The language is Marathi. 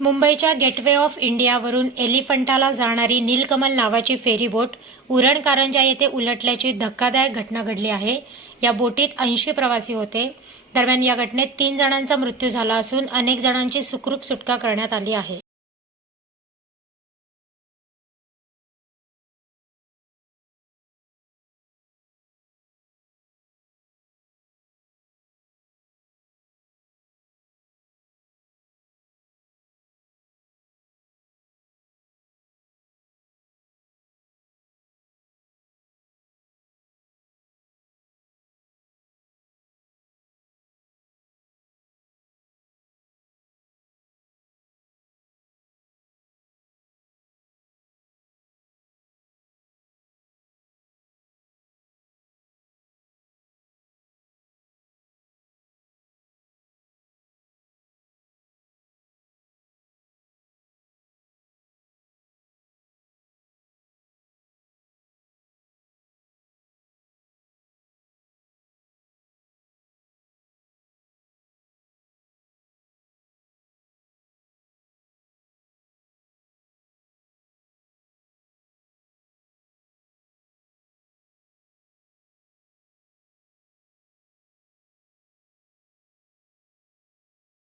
मुंबईच्या गेटवे ऑफ इंडियावरून एलिफंटाला जाणारी नीलकमल नावाची फेरीबोट उरण कारंजा येथे उलटल्याची धक्कादायक घटना घडली आहे. या बोटीत ऐंशी प्रवासी होते. दरम्यान या घटनेत तीन जणांचा मृत्यू झाला असून अनेक जणांची सुखरूप सुटका करण्यात आली आहे.